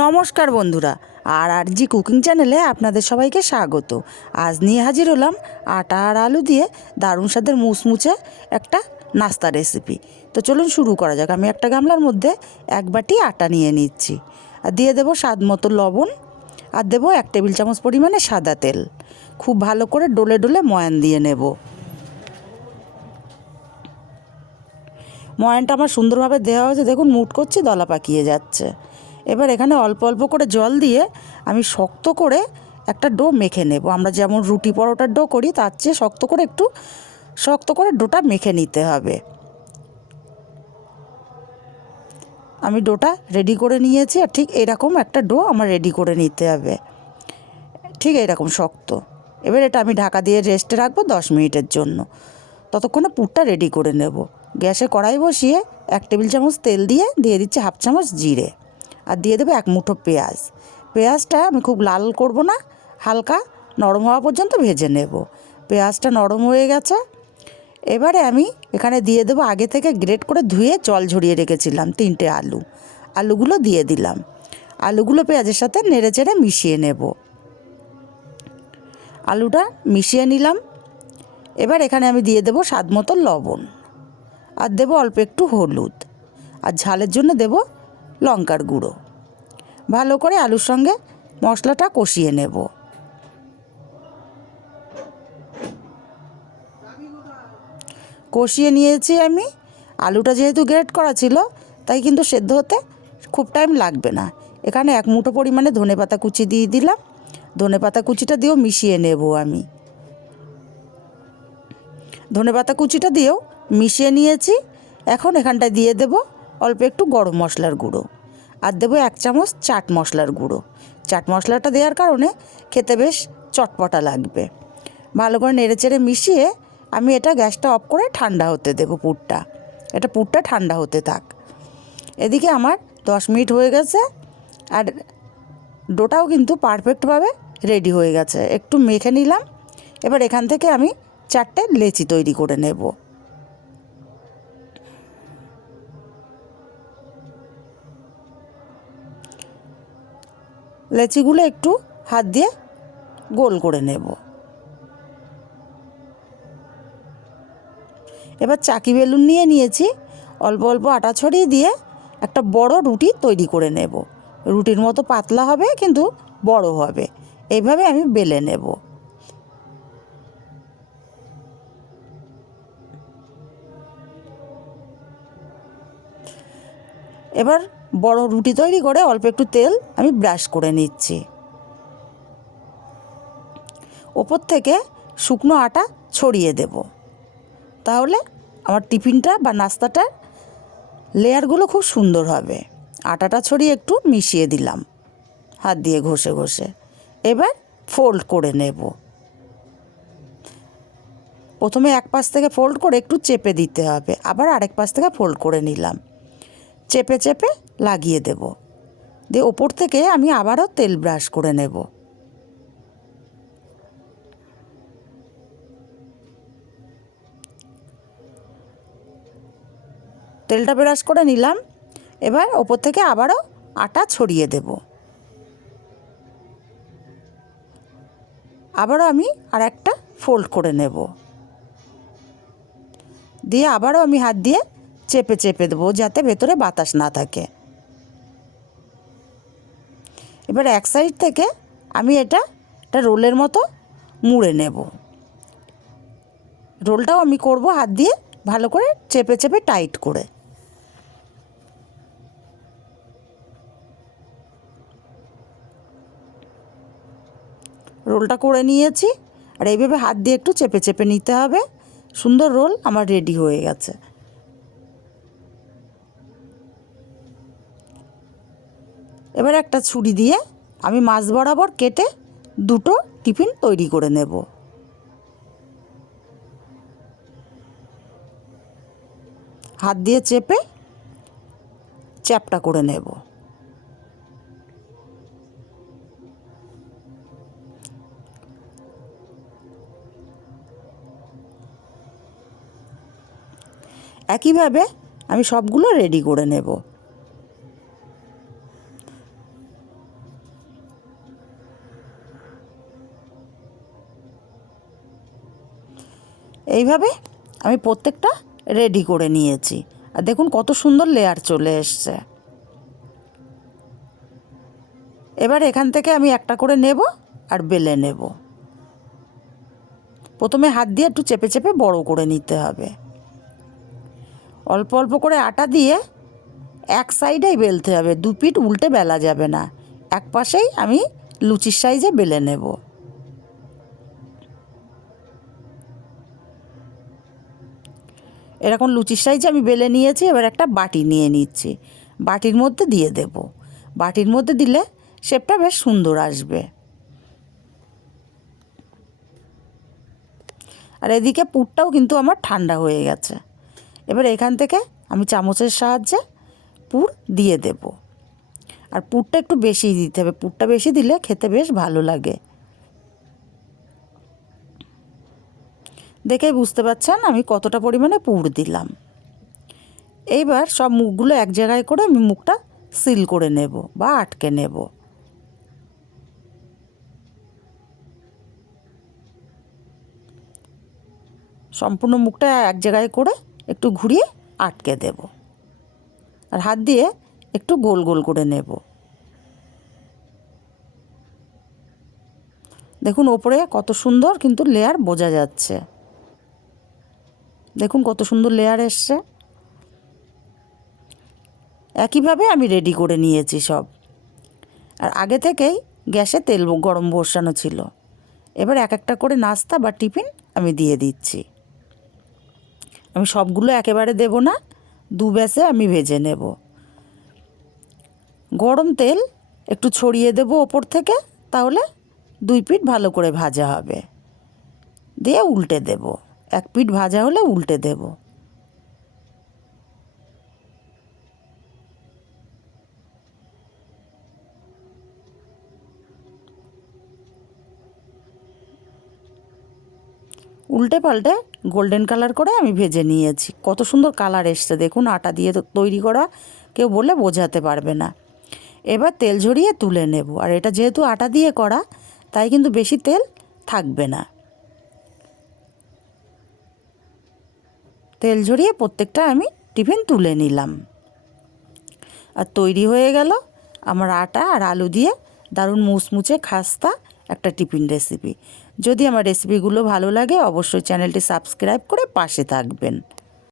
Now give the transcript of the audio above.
নমস্কার বন্ধুরা, আর কুকিং চ্যানেলে আপনাদের সবাইকে স্বাগত। আজ নিয়ে হাজির হলাম আটা আর আলু দিয়ে দারুণ স্বাদের মুচমুচে একটা নাস্তা রেসিপি। তো চলুন শুরু করা যাক। আমি একটা গামলার মধ্যে 1 বাটি আটা নিয়ে নিচ্ছি, আর দিয়ে দেবো স্বাদ মতো লবণ, আর দেবো 1 টেবিল চামচ পরিমাণে সাদা তেল। খুব ভালো করে ডলে ডলে ময়ান দিয়ে নেব। ময়ানটা আমার সুন্দরভাবে দেওয়া হয়েছে, দেখুন মুট করছি, দলা পাকিয়ে যাচ্ছে। এবার এখানে অল্প অল্প করে জল দিয়ে আমি শক্ত করে একটা ডো মেখে নেব। আমরা যেমন রুটি পরোটার ডো করি তার চেয়ে একটু শক্ত করে ডোটা মেখে নিতে হবে। আমি ডোটা রেডি করে নিয়েছি, আর ঠিক এরকম একটা ডো আমার রেডি করে নিতে হবে, ঠিক এরকম শক্ত। এবার এটা আমি ঢাকা দিয়ে রেস্টে রাখবো 10 মিনিটের জন্য। ততক্ষণে পুরটা রেডি করে নেব। গ্যাসে কড়াই বসিয়ে 1 টেবিল চামচ তেল দিয়ে দিচ্ছি 1/2 চামচ জিরে, আর দিয়ে দেবো 1 মুঠো পেঁয়াজ। পেঁয়াজটা আমি খুব লাল করব না, হালকা নরম হওয়া পর্যন্ত ভেজে নেব। পেঁয়াজটা নরম হয়ে গেছে। এবারে আমি এখানে দিয়ে দেবো আগে থেকে গ্রেট করে ধুয়ে জল ঝরিয়ে রেখেছিলাম 3টে আলু। আলুগুলো দিয়ে দিলাম। আলুগুলো পেঁয়াজের সাথে নেড়ে চেড়ে মিশিয়ে নেব। আলুটা মিশিয়ে নিলাম। এবার এখানে আমি দিয়ে দেবো স্বাদ মতো লবণ, আর দেবো অল্প একটু হলুদ, আর ঝালের জন্য দেবো লঙ্কার গুঁড়ো। ভালো করে আলুর সঙ্গে মশলাটা কষিয়ে নেব। কষিয়ে নিয়েছি আমি। আলুটা যেহেতু গ্রেট করা ছিল তাই কিন্তু সেদ্ধ হতে খুব টাইম লাগবে না। এখানে 1 মুঠো পরিমাণে ধনেপাতা কুচি দিয়ে দিলাম। ধনেপাতা কুচিটা দিয়েও মিশিয়ে নেব আমি। ধনেপাতা কুচিটা দিয়েও মিশিয়ে নিয়েছি। এখন এখানটায় দিয়ে দেব অল্প একটু গরম মশলার গুঁড়ো, আর দেবো 1 চামচ চাট মশলার গুঁড়ো। চাট মশলাটা দেওয়ার কারণে খেতে বেশ চটপটা লাগবে। ভালো করে নেড়েচেড়ে মিশিয়ে আমি এটা গ্যাসটা অফ করে ঠান্ডা হতে দেবো। পুরটা ঠান্ডা হতে থাক। এদিকে আমার 10 মিনিট হয়ে গেছে, আর ডোটাও কিন্তু পারফেক্টভাবে রেডি হয়ে গেছে। একটু মেখে নিলাম। এবার এখান থেকে আমি 4টে লেচি তৈরি করে নেব। লেচিগুলো একটু হাত দিয়ে গোল করে নেব। এবার চাকি বেলুন নিয়ে নিয়েছি, অল্প অল্প আটা ছড়িয়ে দিয়ে একটা বড় রুটি তৈরি করে নেব। রুটির মতো পাতলা হবে কিন্তু বড় হবে, এইভাবে আমি বেলে নেব। এবার বড় রুটি তৈরি করে অল্প একটু তেল আমি ব্রাশ করে নিচ্ছি। ওপর থেকে শুকনো আটা ছড়িয়ে দেব, তাহলে আমার টিফিনটা বা নাস্তাটার লেয়ারগুলো খুব সুন্দর হবে। আটাটা ছড়িয়ে একটু মিশিয়ে দিলাম হাত দিয়ে ঘষে ঘষে। এবার ফোল্ড করে নেব। প্রথমে এক পাশ থেকে ফোল্ড করে একটু চেপে দিতে হবে, আবার আরেক পাশ থেকে ফোল্ড করে নিলাম। চেপে চেপে লাগিয়ে দেব। দিয়ে ওপর থেকে আমি আবারও তেল ব্রাশ করে নেব। তেলটা ব্রাশ করে নিলাম। এবার ওপর থেকে আবারও আটা ছড়িয়ে দেব। আবারও আমি আর একটা ফোল্ড করে নেব। দিয়ে আবারও আমি হাত দিয়ে চেপে চেপে দেবো যাতে ভেতরে বাতাস না থাকে। এবার এক সাইড থেকে আমি এটা রোলের মতো মুড়ে নেব। রোলটাও আমি করব হাত দিয়ে ভালো করে চেপে চেপে টাইট করে। রোলটা করে নিয়েছি, আর এইভাবে হাত দিয়ে একটু চেপে চেপে নিতে হবে। সুন্দর রোল আমার রেডি হয়ে গেছে। এবার একটা ছুরি দিয়ে আমি মাছ বরাবর কেটে 2টো টিফিন তৈরি করে নেব। হাত দিয়ে চেপে চ্যাপটা করে নেব। একইভাবে আমি সবগুলো রেডি করে নেব। এইভাবে আমি প্রত্যেকটা রেডি করে নিয়েছি। আর দেখুন কত সুন্দর লেয়ার চলে এসছে। এবার এখান থেকে আমি একটা করে নেব আর বেলে নেব। প্রথমে হাত দিয়ে একটু চেপে চেপে বড় করে নিতে হবে। অল্প অল্প করে আটা দিয়ে এক সাইডেই বেলতে হবে, দু পিঠ উল্টে বেলা যাবে না। এক পাশেই আমি লুচির সাইজে বেলে নেব। এরকম লুচির সাইজে আমি বেলে নিয়েছি। এবার একটা বাটি নিয়ে নিচ্ছি, বাটির মধ্যে দিয়ে দেব। বাটির মধ্যে দিলে শেপটা বেশ সুন্দর আসবে। আর এদিকে পুরটাও কিন্তু আমার ঠান্ডা হয়ে গেছে। এবার এখান থেকে আমি চামচের সাহায্যে পুর দিয়ে দেব। আর পুরটা একটু বেশি দিতে হবে, পুরটা বেশি দিলে খেতে বেশ ভালো লাগে। দেখেই বুঝতে পারছেন আমি কতটা পরিমাণে পুর দিলাম। এইবার সব মুখগুলো এক জায়গায় করে আমি মুখটা সিল করে নেব বা আটকে নেব। সম্পূর্ণ মুখটা এক জায়গায় করে একটু ঘুরিয়ে আটকে দেব। আর হাত দিয়ে একটু গোল গোল করে নেব। দেখুন ওপরে কত সুন্দর কিন্তু লেয়ার বোঝা যাচ্ছে। দেখুন কত সুন্দর লেয়ার এসছে। একইভাবে আমি রেডি করে নিয়েছি সব। আর আগে থেকেই গ্যাসে তেল গরম বসানো ছিল। এবার এক একটা করে নাস্তা বা টিফিন আমি দিয়ে দিচ্ছি। আমি সবগুলো একেবারে দেব না, দু ব্যাচে আমি ভেজে নেব। গরম তেল একটু ছড়িয়ে দেব ওপর থেকে, তাহলে দুই পিঠ ভালো করে ভাজা হবে। দিয়ে উল্টে দেব, এক পিঠ ভাজা হলে উল্টে দেব। উল্টে পাল্টে গোল্ডেন কালার করে আমি ভেজে নিয়েছি। কত সুন্দর কালার এসছে দেখুন, আটা দিয়ে তৈরি করা, কেউ বলে বোঝাতে পারবে না। এবার তেল ঝরিয়ে তুলে নেব। আর এটা যেহেতু আটা দিয়ে করা, তাই কিন্তু বেশি তেল থাকবে না। তেল ঝরিয়ে প্রত্যেকটা আমি টিফিন তুলে নিলাম। আর তৈরি হয়ে গেল আমার আটা আর আলু দিয়ে দারুণ মুচমুচে খাস্তা একটা টিফিন রেসিপি। যদি আমার রেসিপিগুলো ভালো লাগে অবশ্যই চ্যানেলটি সাবস্ক্রাইব করে পাশে থাকবেন।